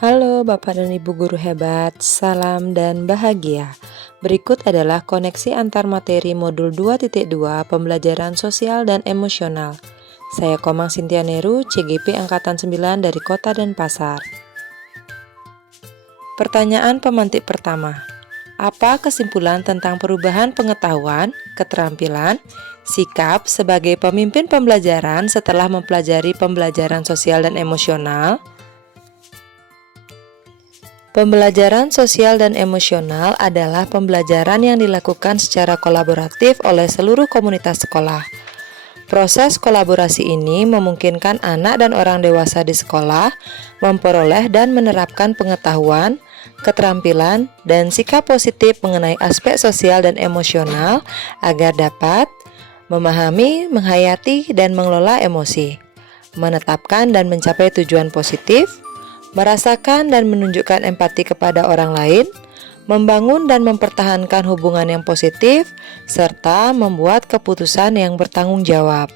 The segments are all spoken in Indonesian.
Halo Bapak dan Ibu guru hebat, salam dan bahagia. Berikut adalah koneksi antar materi modul 2.2 pembelajaran sosial dan emosional. Saya Komang Sintia Neru, CGP Angkatan 9 dari Kota Denpasar. Pertanyaan pemantik pertama. Apa kesimpulan tentang perubahan pengetahuan, keterampilan, sikap sebagai pemimpin pembelajaran setelah mempelajari pembelajaran sosial dan emosional? Pembelajaran sosial dan emosional adalah pembelajaran yang dilakukan secara kolaboratif oleh seluruh komunitas sekolah. Proses kolaborasi ini memungkinkan anak dan orang dewasa di sekolah memperoleh dan menerapkan pengetahuan, keterampilan, dan sikap positif mengenai aspek sosial dan emosional agar dapat memahami, menghayati, dan mengelola emosi, menetapkan dan mencapai tujuan positif, merasakan dan menunjukkan empati kepada orang lain, membangun dan mempertahankan hubungan yang positif, serta membuat keputusan yang bertanggung jawab.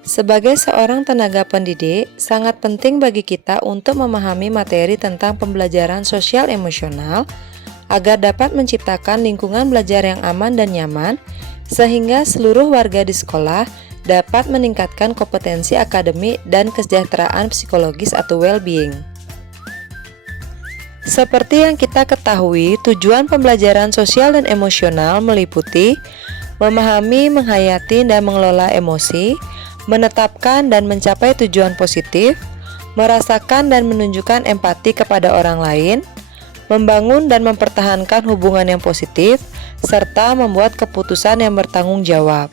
Sebagai seorang tenaga pendidik, sangat penting bagi kita untuk memahami materi tentang pembelajaran sosial emosional agar dapat menciptakan lingkungan belajar yang aman dan nyaman, sehingga seluruh warga di sekolah dapat meningkatkan kompetensi akademik dan kesejahteraan psikologis atau well-being. Seperti yang kita ketahui, tujuan pembelajaran sosial dan emosional meliputi memahami, menghayati, dan mengelola emosi, menetapkan dan mencapai tujuan positif, merasakan dan menunjukkan empati kepada orang lain, membangun dan mempertahankan hubungan yang positif, serta membuat keputusan yang bertanggung jawab.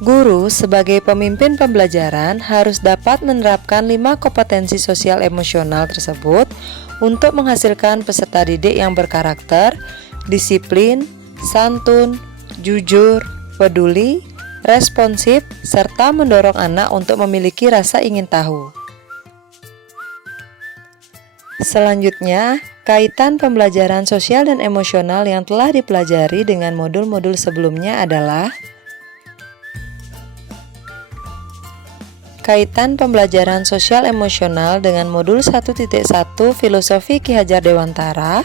Guru sebagai pemimpin pembelajaran harus dapat menerapkan 5 kompetensi sosial emosional tersebut untuk menghasilkan peserta didik yang berkarakter, disiplin, santun, jujur, peduli, responsif, serta mendorong anak untuk memiliki rasa ingin tahu. Selanjutnya, kaitan pembelajaran sosial dan emosional yang telah dipelajari dengan modul-modul sebelumnya adalah kaitan pembelajaran sosial emosional dengan modul 1.1 Filosofi Ki Hajar Dewantara.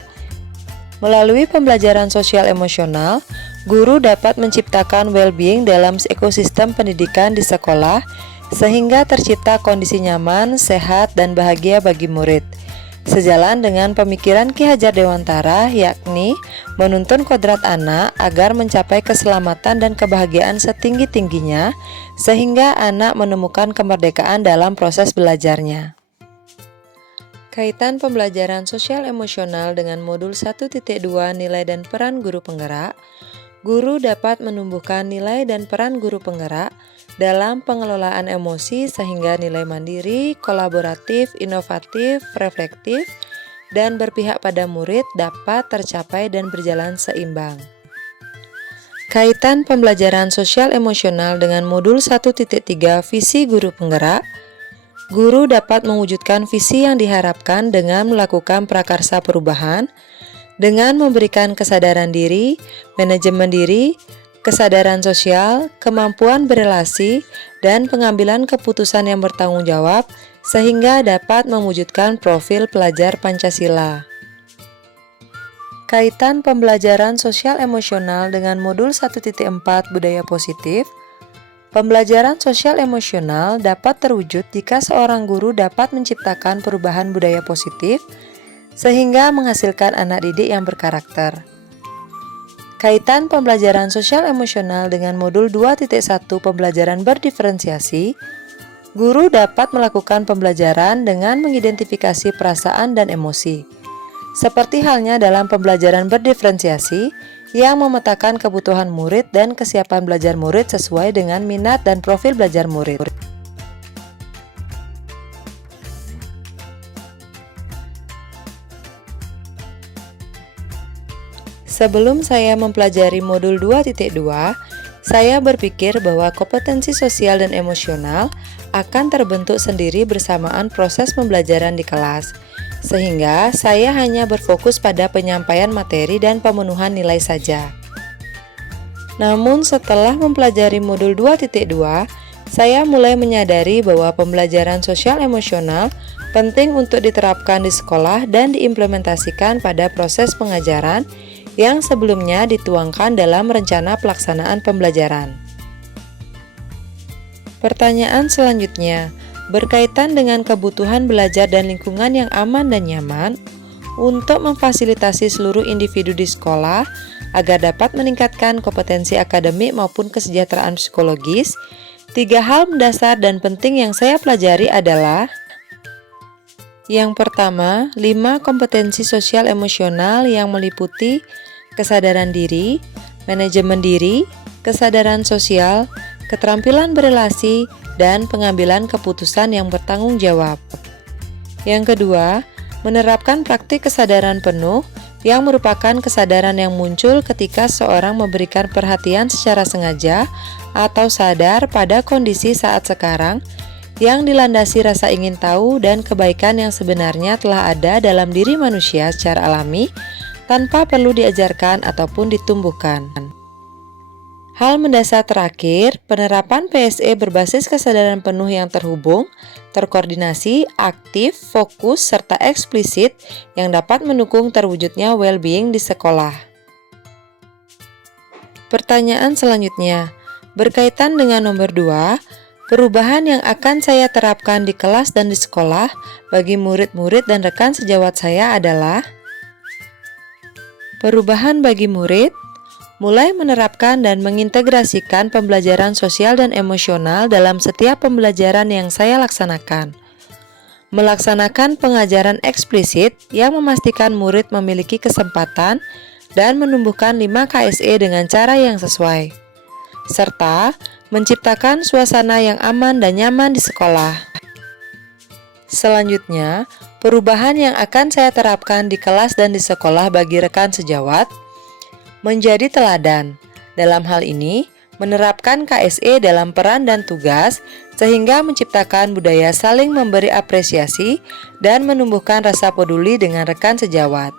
Melalui pembelajaran sosial emosional, guru dapat menciptakan well-being dalam ekosistem pendidikan di sekolah sehingga tercipta kondisi nyaman, sehat, dan bahagia bagi murid. Sejalan dengan pemikiran Ki Hajar Dewantara, yakni menuntun kodrat anak agar mencapai keselamatan dan kebahagiaan setinggi-tingginya, sehingga anak menemukan kemerdekaan dalam proses belajarnya. Kaitan pembelajaran sosial emosional dengan modul 1.2 Nilai dan peran guru penggerak, guru dapat menumbuhkan nilai dan peran guru penggerak dalam pengelolaan emosi sehingga nilai mandiri, kolaboratif, inovatif, reflektif, dan berpihak pada murid dapat tercapai dan berjalan seimbang. Kaitan pembelajaran sosial emosional dengan modul 1.3 Visi Guru Penggerak, guru dapat mewujudkan visi yang diharapkan dengan melakukan prakarsa perubahan, dengan memberikan kesadaran diri, manajemen diri, kesadaran sosial, kemampuan berelasi, dan pengambilan keputusan yang bertanggung jawab, sehingga dapat mewujudkan profil pelajar Pancasila. Kaitan pembelajaran sosial emosional dengan modul 1.4 Budaya Positif, pembelajaran sosial emosional dapat terwujud jika seorang guru dapat menciptakan perubahan budaya positif, sehingga menghasilkan anak didik yang berkarakter. Kaitan pembelajaran sosial emosional dengan modul 2.1 Pembelajaran berdiferensiasi, guru dapat melakukan pembelajaran dengan mengidentifikasi perasaan dan emosi. Seperti halnya dalam pembelajaran berdiferensiasi yang memetakan kebutuhan murid dan kesiapan belajar murid sesuai dengan minat dan profil belajar murid. Sebelum saya mempelajari modul 2.2, saya berpikir bahwa kompetensi sosial dan emosional akan terbentuk sendiri bersamaan proses pembelajaran di kelas. sehingga saya hanya berfokus pada penyampaian materi dan pemenuhan nilai saja. Namun setelah mempelajari modul 2.2, saya mulai menyadari bahwa pembelajaran sosial emosional penting untuk diterapkan di sekolah dan diimplementasikan pada proses pengajaran yang sebelumnya dituangkan dalam rencana pelaksanaan pembelajaran. Pertanyaan selanjutnya, berkaitan dengan kebutuhan belajar dan lingkungan yang aman dan nyaman untuk memfasilitasi seluruh individu di sekolah agar dapat meningkatkan kompetensi akademik maupun kesejahteraan psikologis. 3 hal mendasar dan penting yang saya pelajari adalah: yang pertama, 5 kompetensi sosial emosional yang meliputi kesadaran diri, manajemen diri, kesadaran sosial, keterampilan berelasi, dan pengambilan keputusan yang bertanggung jawab. Yang kedua, menerapkan praktik kesadaran penuh yang merupakan kesadaran yang muncul ketika seorang memberikan perhatian secara sengaja atau sadar pada kondisi saat sekarang yang dilandasi rasa ingin tahu dan kebaikan yang sebenarnya telah ada dalam diri manusia secara alami tanpa perlu diajarkan ataupun ditumbuhkan. Hal mendasar terakhir, penerapan PSE berbasis kesadaran penuh yang terhubung, terkoordinasi, aktif, fokus, serta eksplisit yang dapat mendukung terwujudnya well-being di sekolah. Pertanyaan selanjutnya, berkaitan dengan nomor 2, perubahan yang akan saya terapkan di kelas dan di sekolah bagi murid-murid dan rekan sejawat saya adalah: perubahan bagi murid, mulai menerapkan dan mengintegrasikan pembelajaran sosial dan emosional dalam setiap pembelajaran yang saya laksanakan. Melaksanakan pengajaran eksplisit yang memastikan murid memiliki kesempatan dan menumbuhkan 5 KSE dengan cara yang sesuai. Serta menciptakan suasana yang aman dan nyaman di sekolah. Selanjutnya, perubahan yang akan saya terapkan di kelas dan di sekolah bagi rekan sejawat: menjadi teladan. Dalam hal ini, menerapkan KSE dalam peran dan tugas sehingga menciptakan budaya saling memberi apresiasi dan menumbuhkan rasa peduli dengan rekan sejawat.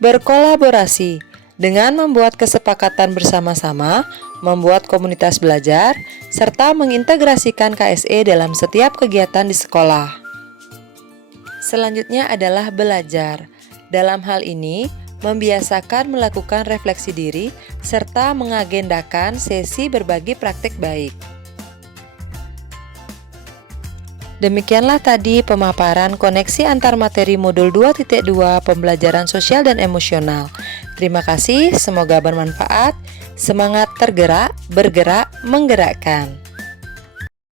Berkolaborasi dengan membuat kesepakatan bersama-sama, membuat komunitas belajar, serta mengintegrasikan KSE dalam setiap kegiatan di sekolah. Selanjutnya adalah belajar. Dalam hal ini, membiasakan melakukan refleksi diri, serta mengagendakan sesi berbagi praktik baik. Demikianlah tadi pemaparan koneksi antar materi modul 2.2 pembelajaran sosial dan emosional. Terima kasih, semoga bermanfaat. Semangat tergerak, bergerak, menggerakkan.